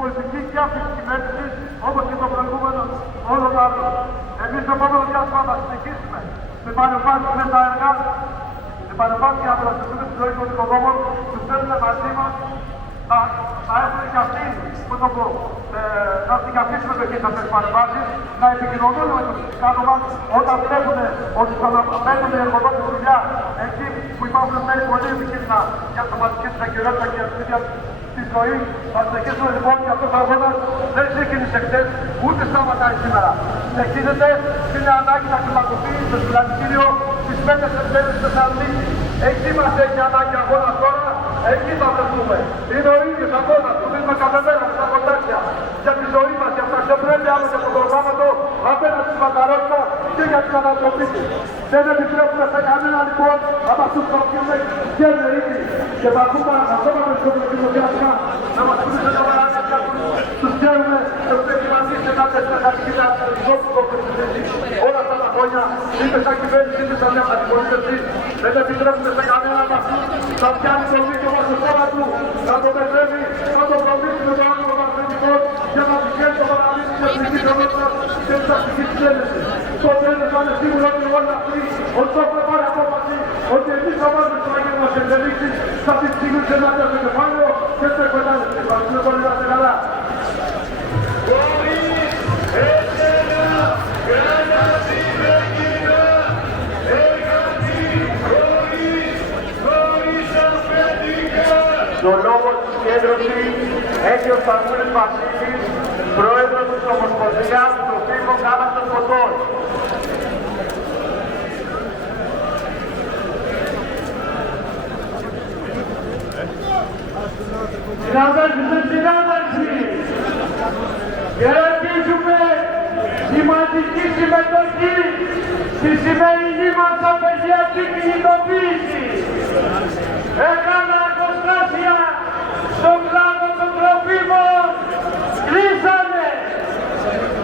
πολιτική και αυτή της κυβέρνησης, όπως και των προηγούμενων όλων άλλων. Εμείς το επόμενο διάστημα θα συνεχίσουμε στην παρεμβάση με τα έργα, στην παρεμβάση για να προστατεύσουμε τη ζωή των οικοδόμων, τους θέλουμε μαζί μας να έχουν και αυτοί, να έχουν και αυτοί συμμετοχή σε αυτές τις παρεμβάσεις, να επικοινωνούν με τους συνάδελφους μας όταν βλέπουν ότι παραμένουν οι εργοδότες δουλειά εκεί που υπάρχουν μέρη πολύ επικίνδυνα για σωματική τους αγκαιρότητα και για την ίδια τη ζωή. Θα συνεχίσουμε λοιπόν και αυτός ο αγώνας δεν ξεκίνησε χτες, ούτε σταματάει σήμερα. Συνεχίζεται, είναι ανάγκη να κλιμακωθεί στο συλλαλητήριο στις 5 Σεπτέμβρη στη Θεσσαλονίκη. Εκεί μας έχει ανάγκη αγώνα τώρα, εκεί θα βρεθούμε. Είναι ο ίδιος αγώνας που δίνουμε κάθε μέρα με τα κοντάκια για τη ζωή μας, για τα αξιοπρέπεια και τον προγράμματο απέναντι στη μακαρότητα και για την ανατροπή της. Δεν επιτρέπουμε σε κανένα λοιπόν από αυτούς που αφήνουμε και εννοείται και θα ακούμε αναζώματα στο διάστημα να μας πούν σε τα παράδειγμα τους ξέρουμε και τους έχει μαζίσει να τεσσερακατοικοί να ζώπικο όλα αυτά τα χρόνια είτε σαν κυβέρνηση είτε σαν μια αντιπολίτευση δεν επιτρέπουμε σε κανέναν από αυτούς να πιάνει το δίκαιο στο σώμα του, να το πετρεύει, να το προβήσει με τον άνθρωπο μας θετικός για να πηγαίνει το παραδείγμα της εθνικής ενότητας και της αστικής συνένεσης. Το τέλος θα είναι σίγουρο ότι όλοι αυτοί ότι το έχουμε πάρει απόφαση ότι εμείς θα βάλουμε στο Άγιο μας ενδελίξεις θα τη στιγμή σε ένα τέτοιο κεφάλαιο και το εκπαιδεύεται. Ευχαριστούμε πολύ, να είστε καλά. Το λόγο της συγκέντρωσης έχει ο Σταυρούνης Βασίλης, πρόεδρος της Ομοσπονδίας του Δήμου Κάλαθος Κοντών. Συνάδελφοι και συνάδελφοι, χαιρετίζουμε σημαντική συμμετοχή στη σημερινή μας απεργιακή κινητοποίηση. Έκανα εργοστάσια στον κλάδο των τροφίμων, κλείσανε.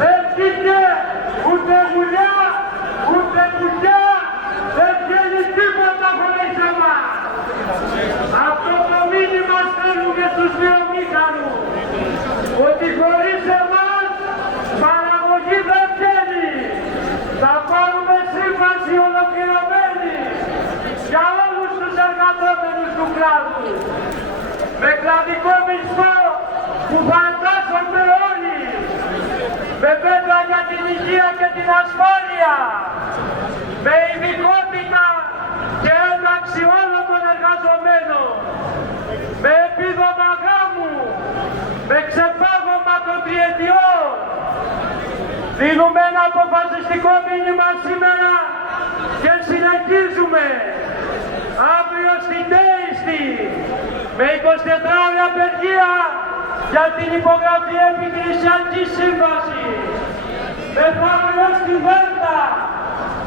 Δεν βγήκε ούτε δουλειά, ούτε κουκιά, δεν βγαίνει τίποτα χωρίς εμάς. Αυτό το μήνυμα στέλνουμε στους βιομήχανους, ότι χωρίς εμάς παραγωγή δεν βγαίνει. Θα πάρουμε σύμβαση ολοκληρωμένη για όλους τους εργαζόμενους του κλάδου. Με κλαδικό μισθό που φαντάζονται όλοι. Με μέτρα για την υγεία και την ασφάλεια. Με ειδικότητα και ένταξη όλων των εργαζομένων. Με επίδομα γάμου. Με ξεπάγωμα των τριετιών. Δίνουμε ένα αποφασιστικό μήνυμα σήμερα και συνεχίζουμε. Αύριο στην Τέιστη με 24 ώρια απεργία για την υπογραφή επικρισιακής σύμβασης. Μεθαύριο στη Βέρτα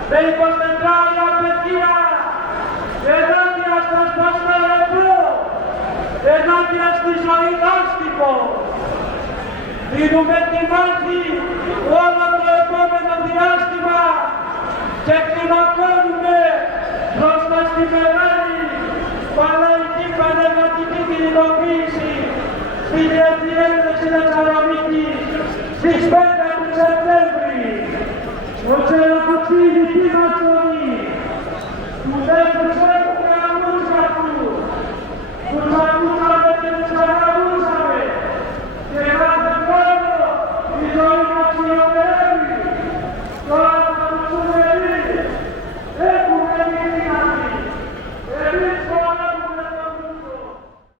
με 24 ώρια απεργία ενάντια στα σπασμερεπρό, ενάντια στη ζωή λάστιχο. Δίνουμε τη μάχη όλο το επόμενο διάστημα και κλιμακώνουμε μπροστά στη μεγάλη παλαϊκή πανεργατική κινητοποίηση στη Διεθνή Ένωση Θεσσαλονίκη στις